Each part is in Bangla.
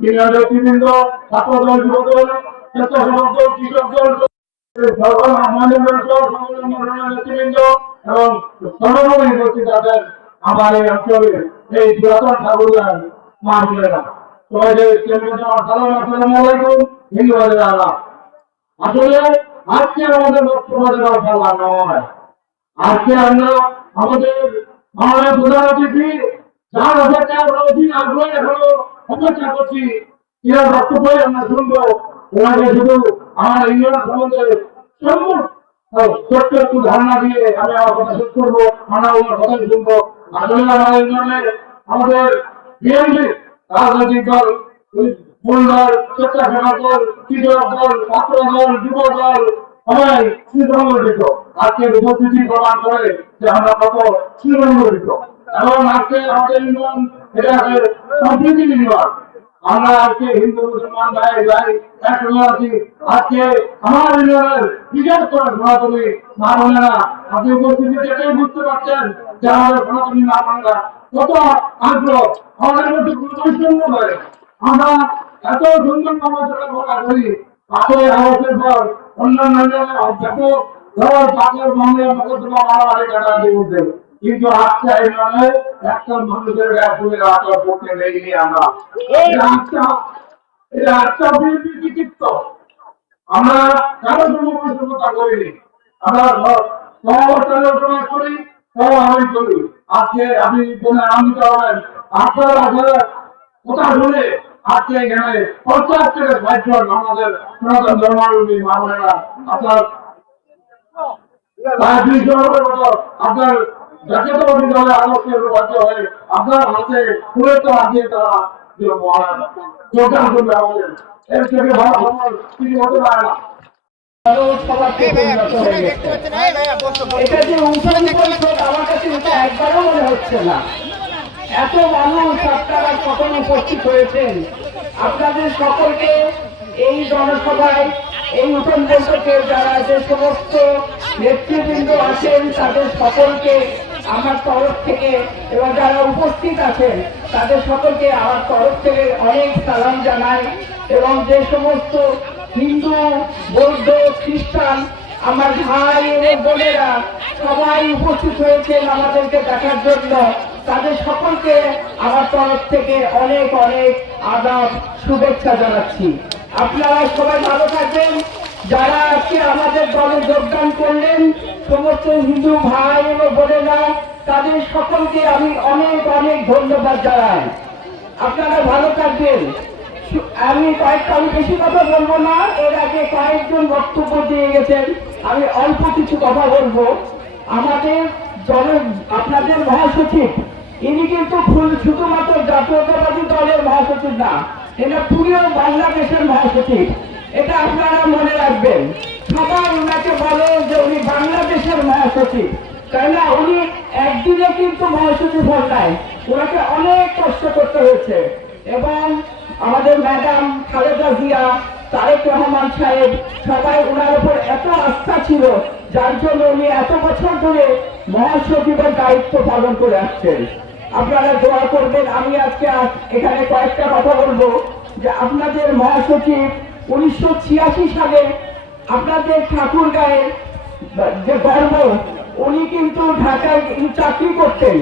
নেতৃবৃন্দ, ছাত্রদল, যুবদল, স্বেচ্ছাসেবক দল, কৃষক দল, নেতৃবৃন্দ এবং সর্বোপরি উপস্থিত আছেন আমার এই অঞ্চলের এই পুরাতন ঠাকুরগাঁ মা বোনেরা, সবাইকে আসসালামু আলাইকুম, হিন্দু ভাইদের আলাপ। আসলে আজকে আমাদের বক্তব্য দেওয়ার পালা নয়। আজকে আমরা আমাদের মাননীয় প্রধান অতিথি যার অপেক্ষা আমরা অধীন আগ্রহে এখনো অপেক্ষা করছি, এর বক্তব্যই আমরা শুনবো। ওনাকে শুধু আমার ইউনিয়ন সম্বন্ধে ছোট্ট একটু ধারণা দিয়ে আমি আমার কথা শেষ করবো, আমরা ওনার কথাই শুনবো। আসলে আমার ইউনিয়নে আমাদের বিএনপি রাজনৈতিক দল, মূল দল, স্বেচ্ছাসেবক দল, কৃষক দল, ছাত্র দল, যুব দল সবাই সুসংগঠিত। আজকের উপস্থিতি প্রমাণ করে যে আমরা কত সুসংগঠিত এবং আজকে আমাদের ইউনিয়ন এটা সম্প্রীতি নির্মাণ। আমরা আজকে হিন্দু মুসলমান ভাই ভাই একসঙ্গে আছি। আজকে আমার ইউনিয়নের বিশেষ করে সনাতনী মা বোনেরা আপনি উপস্থিতি থেকেই বুঝতে পারছেন যে আমাদের সনাতনী মা বোনেরা কত আগ্রহ, আমাদের মধ্যে কোনো বৈষম্য নয়। আমরা এত সুন্দর কর্মশালা করি, পাথরের আওয়াজের পর অন্যান্য ব্যাপক ধর পাথর মামলা মোকদ্দমা মারামারি কাটাকাটি করতে, কিন্তু আজকে এই মানে একটা মানুষের গায়ে আচরণ করতে নেই। আমরা এটা একটা বিচিত্র, আমরা কারো সঙ্গে করিনি। আমরা সহবস্থানে প্রকাশ করি, সহভাবী করি। আজকে আপনি আনন্দিত হবেন, আপনার কোথা শুনে আজকে এখানে 50 থেকে 60 জন আমাদের সনাতন ধর্মাবলম্বী মা বোনেরা আপনার প্রায় 20 জনের মতো আপনার জাতীয়তাবাদী দলের আদর্শে রূপান্তরিত হয়ে আপনার হাতে ফুলের তো হাত দিয়ে তারা যোগদান করবে আমাদের। এর থেকে ভালো খবর কিছু হতে পারে না। এটা যে আমার কাছে একবারও মনে হচ্ছে না। এত মানুষ আপনারা কখন উপস্থিত হয়েছেন, আপনাদের সকলকে এই জনসভায় এই উঠন বৈঠকে যারা যে সমস্ত নেতৃবৃন্দ আছেন তাদের সকলকে আমার তরফ থেকে এবং যারা উপস্থিত আছেন তাদের সকলকে আমার তরফ থেকে অনেক সালাম জানাই। এবং যে সমস্ত হিন্দু, বৌদ্ধ, খ্রিস্টান আমার ভাই এবং বোনেরা সবাই উপস্থিত হয়েছেন আমাদেরকে দেখার জন্য, তাদের সকলকে আমার তরফ থেকে অনেক অনেক আদাব, শুভেচ্ছা জানাচ্ছি। আপনারা সবাই ভালো থাকবেন। যারা আজকে আমাদের দলে যোগদান করলেন সমস্ত হিন্দু ভাই এবং বোনেরা, তাদের সকলকে আমি অনেক অনেক ধন্যবাদ জানাই। আপনারা ভালো থাকবেন। আমি বেশি কথা বলবো না, এর আগে কয়েকজন বক্তব্য দিয়ে গেছেন, আমি অল্প কিছু কথা বলবো। আমাদের আপনাদের মহাসচিব ইনি কিন্তু শুধুমাত্র জাতীয়তাবাদী দলের মহাসচিব না, এটা পুরো বাংলাদেশের মহাসচিব। এটা আপনারা মনে রাখবেন। সবাই ওনাকে বলে যে উনি বাংলাদেশের মহাসচিব, তাই না? উনি একদিনে কিন্তু মহাসচিব হন নাই, ওনাকে অনেক কষ্ট করতে হয়েছে। এবং আমাদের ম্যাডাম খালেদা জিয়া, তারেক রহমান সাহেব সবাই ওনার উপর এত আস্থা ছিল, যার জন্য উনি এত বছর ধরে মহাসচিবের দায়িত্ব পালন করে আসছেন। আপনারা দোয়া করবেন। আমি আজকে এখানে কয়েকটা কথা বলবো যে আপনাদের মহাসচিব 1986 সালে আপনাদের ঠাকুরগাঁয়ের যে গর্ব, উনি কিন্তু ঢাকায় চাকরি করতেন,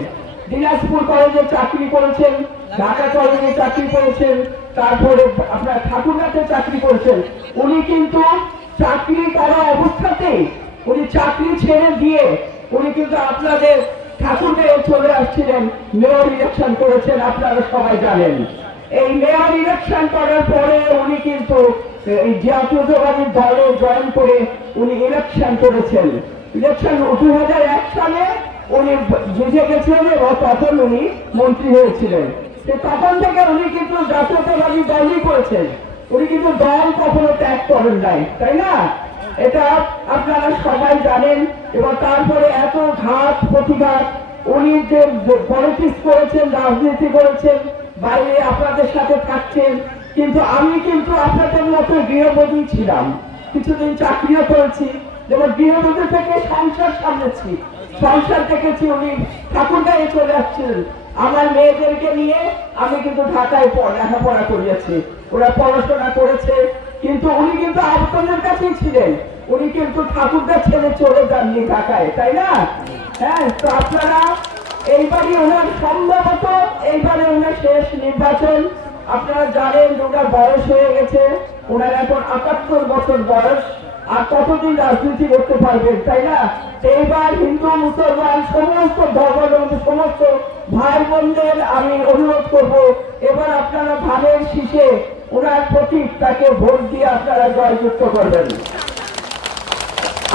দিনাজপুর কলেজে চাকরি করেছেন, ঢাকা কলেজে চাকরি করেছেন, তারপরে আপনার ঠাকুরগাঁতে চাকরি করেছেন। উনি কিন্তু চাকরি করা অবস্থাতেই উনি চাকরি ছেড়ে দিয়ে উনি কিন্তু আপনাদের ঠাকুরগাঁয়ে চলে আসছিলেন, মেয়র ইলেকশন করেছেন, আপনারা সবাই জানেন। এই মেয়র ইলেকশন করার পরে উনি কিন্তু এই জাতীয়তাবাদী দলে জয়েন করে উনি ইলেকশন করেছেন। ইলেকশন 2001 সালে উনি জিতে গেছিলেন এবং তখন উনি মন্ত্রী হয়েছিলেন। তখন থেকে উনি কিন্তু জাতীয়তাবাদী দলই করেছেন, উনি কিন্তু দল কখনো ত্যাগ করেন নাই, তাই না? এটা আপনারা সবাই জানেন। এবং তারপরে এত ঘাত প্রতিঘাত, উনি যে পলিটিক্স করেছেন, রাজনীতি করেছেন, বাইরে আপনাদের সাথে থাকছেন। কিন্তু আমি কিন্তু আপনাদের মতো গৃহবধূ ছিলাম, কিছুদিন চাকরিও করেছি, যেমন গৃহবধূ থেকে সংসার সামলেছি, সংসার দেখেছি। উনি ঠাকুরগাঁয়ে চলে আসছিলেন, আমার মেয়েদেরকে নিয়ে আমি কিন্তু ঢাকায় লেখাপড়া করিয়েছি, ওরা পড়াশোনা করেছে, কিন্তু উনি কিন্তু আপনাদের কাছেই ছিলেন, উনি কিন্তু ঠাকুরদার ছেড়ে চলে যাননি ঢাকায়, তাই না? হ্যাঁ, তো আপনারা এইবারই ওনার সম্ভবত এইবারে ওনার শেষ নির্বাচন। আপনারা জানেন ওনার বয়স হয়ে গেছে, ওনার এখন ৭৮ বছর বয়স, আর কতদিন রাজনীতি করতে পারবেন, তাই না? এইবার হিন্দু মুসলমান সমস্ত ধর্মাবলম্বী সমস্ত ভাই বোনদের আমি অনুরোধ করব, এবার আপনারা ধানের শীষে ওনার প্রতীক তাকে ভোট দিয়ে আপনারা জয়যুক্ত করবেন।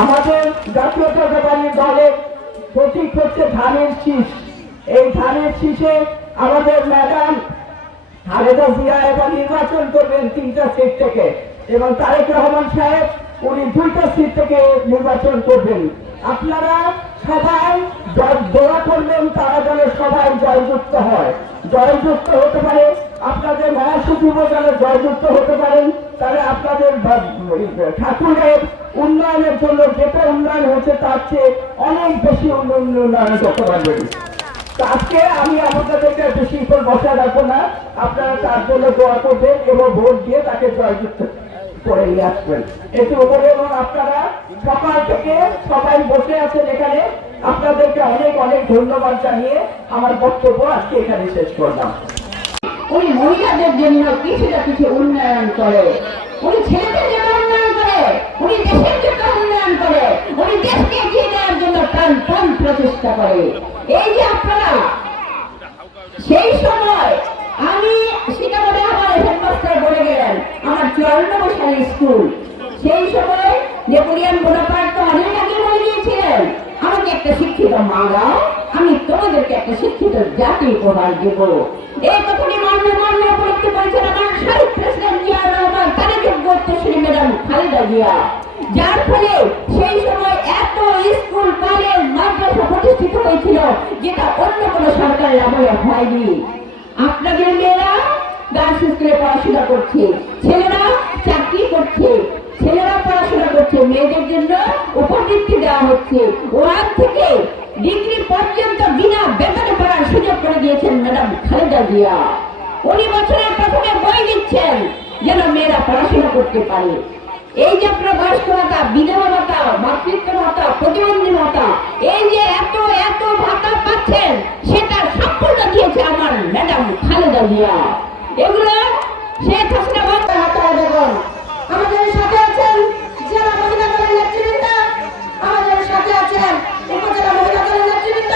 আমাদের জাতীয়তাবাদী দলের প্রতীক হচ্ছে ধানের শীষ। এই ধানের শীষে আমাদের ম্যাডাম খালেদা জিয়া এবার নির্বাচন করবেন ৩টা সিট থেকে, এবং তারেক রহমান সাহেব উনি 2টা সিট থেকে নির্বাচন করবেন। আপনারা সবাই দোয়া করবেন তারা যেন সবাই জয়যুক্ত হয়, জয়যুক্ত হতে পারে। আপনাদের মহাসচিবও যেন জয়যুক্ত হতে পারেন, তাহলে আপনাদের ঠাকুরের উন্নয়নের জন্য যেটা উন্নয়ন হচ্ছে তার চেয়ে অনেক বেশি উন্নয়ন করতে পারবেন। আজকে আমি আপনাদেরকে বেশি করে বসা রাখবো না, আপনারা তার জন্য দোয়া করবেন এবং ভোট দিয়ে তাকে জয়যুক্ত করে নিয়ে আসবেন। এটি উপরে, এবং আপনারা সকাল থেকে সবাই বসে আছেন এখানে, আপনাদেরকে অনেক অনেক ধন্যবাদ জানিয়ে আমার বক্তব্য আজকে এখানে শেষ করলাম। উনি মহিলাদের জন্য কিছুটা কিছু উন্নয়ন করে, উনি ছেলেদের জন্য উন্নয়ন করে, উনি দেশের জন্য উন্নয়ন করে, উনি দেশকে এগিয়ে নেওয়ার জন্য প্রাণ প্রচেষ্টা করে। এই যে আপনারা সেই সময় আমি সীতামঢ়ে আমার হেডমাস্টার বলে গেলেন, আমার 54 সালের স্কুল, সেই সময় নেপোলিয়ন বোনাপার্ট তো অনেক আগে বলে গিয়েছিলেন, আমাকে একটা শিক্ষিত মা দাও, আমি তোমাদেরকে একটা শিক্ষিত জাতি উপহার দেব। এই কথাটি মাননীয় উপলব্ধি করেছেন আমার শহীদ প্রেসিডেন্ট জিয়াউর রহমান, তার যোগ্য উত্তরসূরি ম্যাডাম খালেদা জিয়া, যার ফলে সেই সময় এত স্কুল কলেজ মাদ্রাসা প্রতিষ্ঠিত হয়েছিল যেটা অন্য কোন সরকারের আমলে হয়নি। আপনাদের মেয়েরা গার্লস স্কুলে পড়াশোনা করছে, ছেলেরা চাকরি করছে, ছেলেরা পড়াশোনা করছে, মেয়েদের জন্য উপবৃত্তি দেওয়া হচ্ছে, 1 থেকে ডিগ্রি পর্যন্ত বিনা বেতনে পড়ার সুযোগ করে দিয়েছেন ম্যাডাম খালেদা জিয়া। উনি বছরের প্রথমে বই দিচ্ছেন যেন মেয়েরা পড়াশোনা করতে পারে। এই যে আপনার বয়স্ক ভাতা, বিধবা ভাতা, মাতৃত্ব ভাতা, প্রতিবন্ধী ভাতা, এই যে এত ভাতা পাচ্ছেন, সেটা সম্পূর্ণ দিয়েছে আমার ম্যাডাম খালেদা জিয়া। এগুলো শেখ হাসিনা ভাতা হাতায় দেবেন। আমাদের সাথে আছেন জেলা মহিলা দলের নেতৃবৃন্দ, আমাদের সাথে আছেন উপজেলা মহিলা দলের নেতৃবৃন্দ,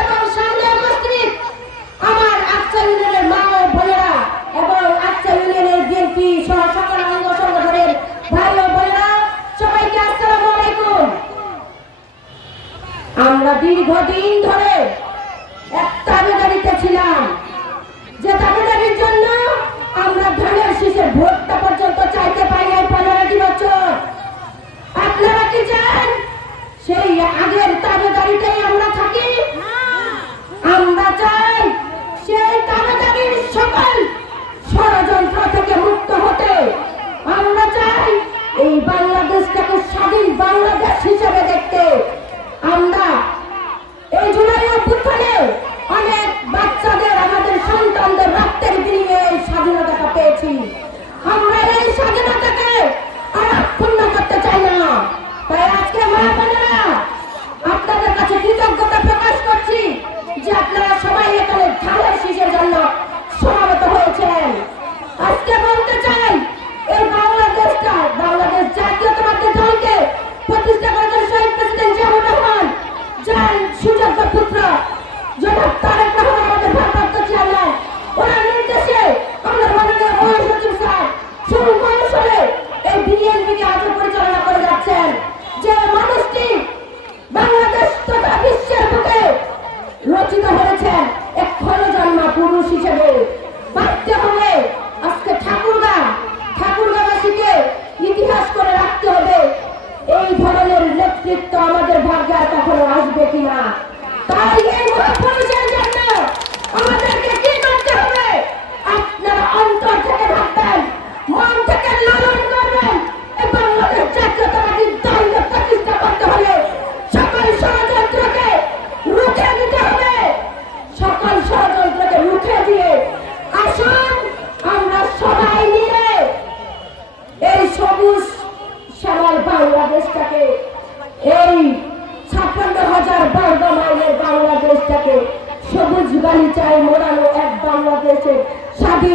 এবং সামনে উপস্থিত আমার আকচা ইউনিয়নের মা ও বোনেরা এবং আকচা ইউনিয়নের বিএনপি সহ সকল অঙ্গ সংগঠনের ভাই ও বোনেরা, সবাইকে আসসালামু আলাইকুম। আমরা দীর্ঘদিন ধরে এক দাবিদারিতে ছিলাম, যে দাবিদারির জন্য আমরা ধানের শীষের ভোটটা পর্যন্ত চাইতে পাই নাই 15টি বছর। আপনারা কি চান সেই আগের দাবিদারিতেই আমরা থাকি? আমরা চাই সেই দাবিদারির সকল ষড়যন্ত্র থেকে মুক্ত হতে। আমরা চাই এই বাংলাদেশটাকে স্বাধীন বাংলাদেশ হিসেবে দেখতে। আমরা এই জুলাই অভ্যুত্থানে অনেক বাচ্চাদের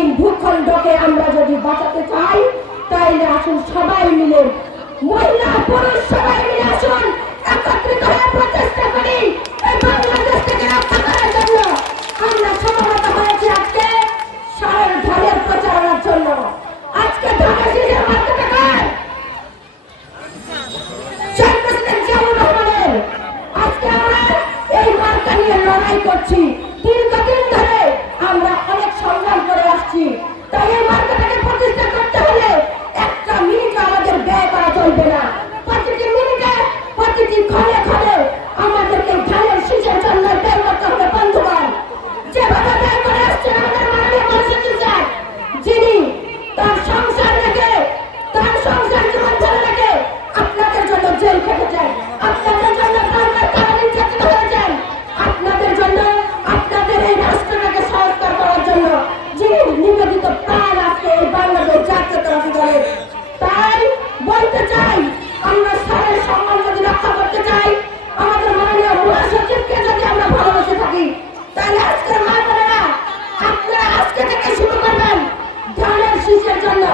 স্বাধীন ভূখণ্ডকে আমরা যদি বাঁচাতে চাই, তাইলে আসুন সবাই মিলে, মহিলা পুরুষ সবাই মিলে আসুন একত্রিত হয়ে প্রচেষ্টা করি এই বাংলাদেশকে রক্ষা করার জন্য। আমরা সমবেত হয়েছি আজকে সারের ধানের প্রচারণার জন্য। আজকে ঢাকা সিটির মার্কেটে শহীদ প্রেসিডেন্ট জিয়াউর রহমানের আজকে আমরা এই মার্কা নিয়ে লড়াই করছি। দীর্ঘদিন ধরে আমরা অনেক সংগ্রাম করে আসছি। তাই এই মার্কাটাকে প্রতিষ্ঠা করতে হলে একটা মিনিট আমাদের ব্যয় করা চলবে না। প্রতিটি মিনিটে প্রতিটি ক্ষণে ক্ষণে আমাদেরকে ধানের শীষের জন্য ব্যয় করতে হবে। বন্ধুগণ, যেভাবে ব্যয় করে আসছেন আমাদের মাননীয় মহাসচিব স্যার, যিনি তার সংসার রেখে, তার সংসার জীবন ধরে রেখে আপনাদের জন্য জেল খেটেছেন, আপনাদের জন্য বাংলার কারণে নির্যাতিত হয়েছেন, আপনাদের জন্য, আপনাদের এই রাষ্ট্রটাকে সংস্কার করার জন্য যিনি নিবেদিত প্রাণ আজকে এই বাংলাদেশ জাতীয়তাবাদী দলের। তাই বলতে চাই, আমরা সারের সম্মান যদি রক্ষা করতে চাই, আমাদের মাননীয় মহাসচিবকে যদি আমরা ভালোবেসে থাকি, তাহলে আজকের মা বোনেরা আপনারা আজকে থেকে শুরু করবেন ধানের শীষের জন্য।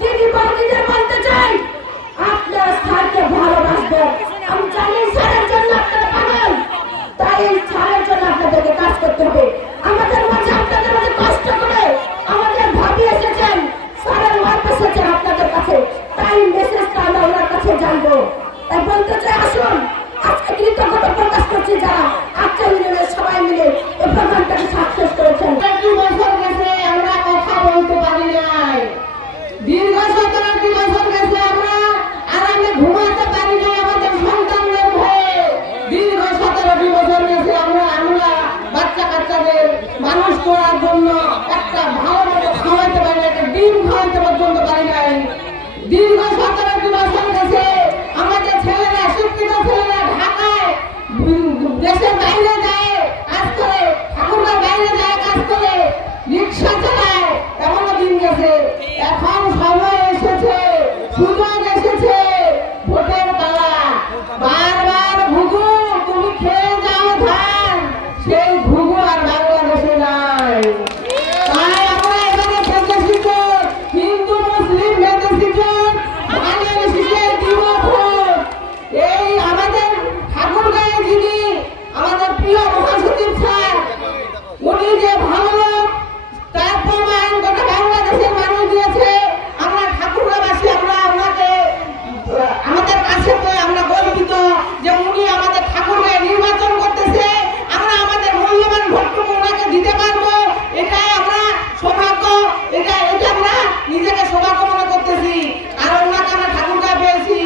দিদি বৌদিদের বলতে চাই, আপনারা স্যারকে ভালোবাসবেন। আমি জানি স্যারের জন্য আপনারা পাগল, তাই এই স্যারের জন্য আপনাদেরকে কাজ করতে হবে। আমাদের মাঝে, আপনাদের মাঝে কষ্ট করে আমাদের ভাবি এসেছেন, স্যারের ওয়াইফ এসেছেন আপনাদের কাছে, তাই মেসেজটা আমরা ওনার কাছে জানবো। তাই বলতে চাই, আসুন আজকে কৃতজ্ঞতা প্রকাশ করছি যারা আজকে ইউনিয়নের সবাই মিলে এই প্রোগ্রামটাকে সাকসেস করেছেন। 2 বছর গেছে আমরা কথা বলতে পারি নাই, দীর্ঘ 17টি বছর গেছে আমরা আরামে ঘুমাতে পারি নাই আমাদের সন্তানদের ভয়ে। দীর্ঘ 17টি বছর গেছে আমরা বাচ্চা কাচ্চাদের মানুষ করার জন্য একটা ভালো মতো খাওয়াইতে পারি না, একটা ডিম খাওয়াইতে পর্যন্ত পারি নাই। দীর্ঘ 17টি বছর গেছে আমাদের ছেলেরা, শিক্ষিত ছেলেরা ঢাকায় দেশের বাইরে যায় কাজ করে, ঠাকুরগাঁর বাইরে যায় কাজ করে, রিক্সা চালায়, এমনও দিন গেছে। এখন সময় এসেছে, সুযোগ এসেছে, ভোটের পালা। বারবার ঘুঘু তুমি খেয়ে যাও ধান, সেই ঘুঘু আর বাংলাদেশে নাই। তাই আমরা এখানে বেঁচেছি জোট, হিন্দু মুসলিম বেঁচেছি জোট, ধানের শীষে দিব ভোট। এই আমাদের ঠাকুরগাঁয়ে যিনি আমাদের প্রিয় মহাসচিব স্যার, উনি যে ভালো লোক তার প্রমাণ গোটা বাংলাদেশের মানুষ দিয়েছে। আমরা ঠাকুরগাঁবাসী, আমরা ওনাকে আমাদের কাছে তো আমরা গর্বিত যে উনি আমাদের ঠাকুরগাঁয়ে নির্বাচন করতেছে। আমরা আমাদের মূল্যবান ভোটটুকু ওনাকে দিতে পারবো, এটাই আমরা সৌভাগ্য, এটা আমরা নিজেকে সৌভাগ্য মনে করতেছি। আর ওনাকে আমরা ঠাকুরগাঁয়ে পেয়েছি।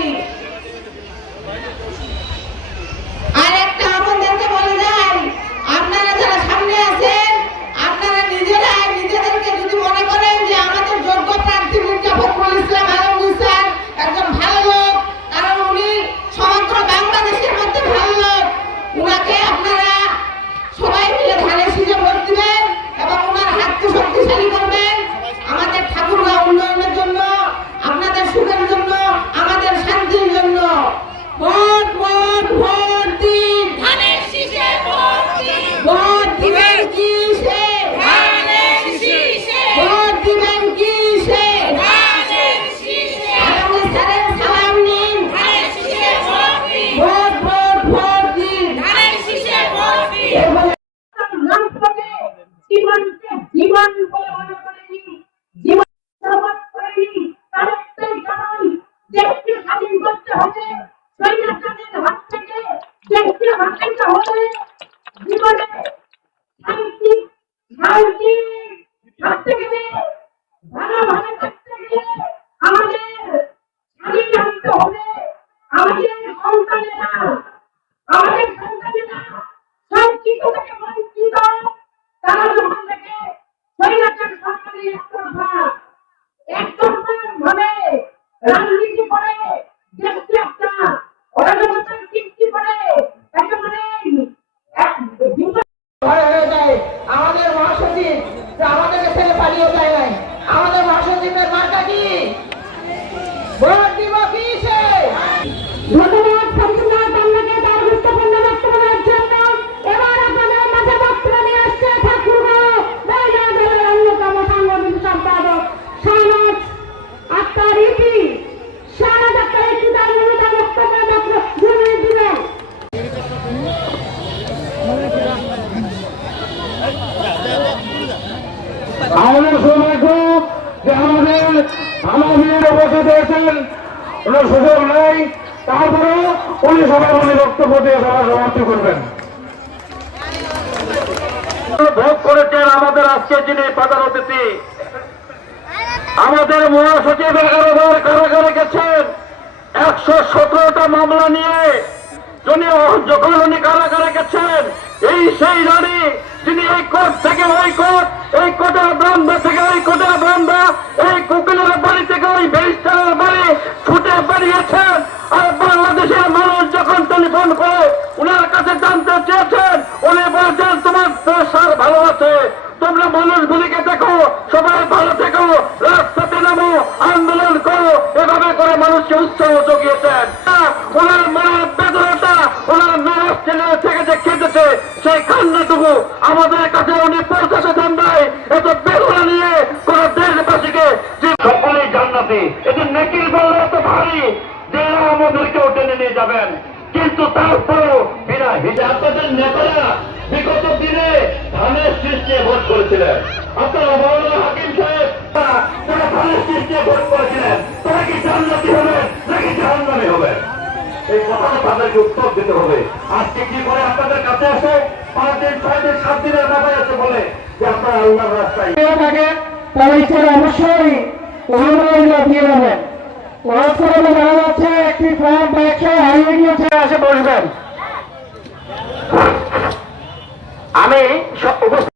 আর একটা আপনাদেরকে বলে যাই, আপনারা যারা সামনে আছেন, আপনারা নিজেরাই নিজেদেরকে যদি মনে করেন যে আমাদের যোগ্য প্রার্থী মির্জা ফখরুল ইসলাম আলমগীর স্যার একজন ভালো লোক, কারণ উনি সমগ্র বাংলাদেশের মধ্যে ভালো লোক, উনাকে আপনারা সবাই মিলে ধানের শীষে ভোট দিবেন এবং ওনার হাতকে শক্তিশালী করবেন। আমাদের ঠাকুরগাঁও উন্নয়নের জন্য, আপনাদের সুখের জন্য, আমাদের শান্তির জন্য। ভোট ভোট ভোট দিন, ধানের শীষে ভোট দিন, ভোট দিবেন কিসে, ধানের শীষে, ভোট দিবেন কিসে, ধানের শীষে, আগামী স্যারের সালাম নিন, ধানের শীষে ভোট দিন, ভোট ভোট ভোট দিন। ধানের শীষে ভোট দিন। এরপরে রাষ্ট্রকে জীবনকে জীবন বলে মনে করেনি, জীবন সমাজ করেনি। তার একটাই কারণ, দেশকে স্বাধীন করতে হবে, স্বৈরাচারের হাত থেকে দেশকে বাঁচাতে হবে। জীবনে শান্তি শান্তি থাকতে গেলে, ভালোভাবে থাকতে গেলে আমাদের স্বাধীন হতে হবে। আমাদের সন্তানেরা, আমাদের সন্তানেরা সব কিছু থেকে বঞ্চিত। তারা যখন থেকে স্বৈরাচার সরকারের একতরফা ভাবে রাজনীতি করে দেশকে একটা অরাজকতার সৃষ্টি করে, একেবারে ঘরে হয়ে যায়। আমাদের মহাসচিব যে আমাদেরকে ছেড়ে পালিয়ে যায় নাই, আমাদের মহাসচিবের মার্কা কি? ভোট দিব কিসে? ধন্যবাদ শামসুন্নাহার পান্নাকে তার গুরুত্বপূর্ণ বক্তব্যের জন্য। এবার আপনাদের মাঝে বক্তব্য নিয়ে আসছে ঠাকুরগাঁও মহিলা দলের অন্যতম সাংগঠনিক যে আমাদের উপস্থিত হয়েছেন ওনার সুযোগ নেই, তারপরেও উনি সবাই উনি বক্তব্য দিয়ে সভা সমাপ্তি করবেন। ভোগ করেছেন আমাদের আজকে যিনি প্রধান অতিথি, আমাদের মহাসচিব 11 বার কারাগারে গেছেন 117টা মামলা নিয়ে। যখন উনি কারাগারে গেছেন, এই সেই নারী যিনি এই কোর্ট থেকে ওই কোর্ট, এই কোর্টের বারান্দা থেকে ওই কোর্টের বারান্দা, এই কোকিলের বাড়ি থেকে ওই ব্যারিস্টারের বাড়ি ছুটে বেরিয়েছেন। আর বাংলাদেশের মানুষ যখন টেলিফোন করে উনার কাছে জানতে চেয়েছেন, উনি বলছেন তোমার দেশ ভালো আছে, তোমরা মানুষগুলিকে দেখো, সবাই ভালো থেকো, রাস্তাতে নামো, আন্দোলন করো, এভাবে করে মানুষকে উৎসাহ জুগিয়েছেন। ওনার মনের বেদনাটা, ওনার মেয়ের ছেলে থেকে যে কেটেছে সেই কান্নাটুকু আমাদের কাছে উনি পৌঁছাতে দেন নাই। এত বেদনা নিয়ে কোন দেশবাসীকে যে সকলেই জান্নাতি, এটি নেকির বেলা এত ভারী যে আমাদেরকেও টেনে নিয়ে যাবেন। কিন্তু তারপরও বিনা হিসাব আপনাদের নেতারা বিগত দিনে ধানের শীষ নিয়ে ভোট করেছিলেন। আপনারা মৌলানা হাকিম সাহেব তারা ধানের শীষ নিয়ে ভোট করেছিলেন, তারা কি জান্নাতি হবে নাকি জাহান্নামী হবে? এই কথাটা তাদেরকে উত্তর দিতে হবে। আজকে কি করে আপনাদের কাছে আসে 5 দিন 6 দিন 7 দিনের মাথায় এসে বলে যে আপনারা আল্লাহর রাস্তায় থাকে, তাহলে ইচ্ছারা অবশ্যই ওনারা দিয়ে দেবেন। ওরা দেখা যাচ্ছে একটি ফ্ল্যাট ব্যাগসহ হারিয়ে গিয়েছে, এসে বসবেন। আমি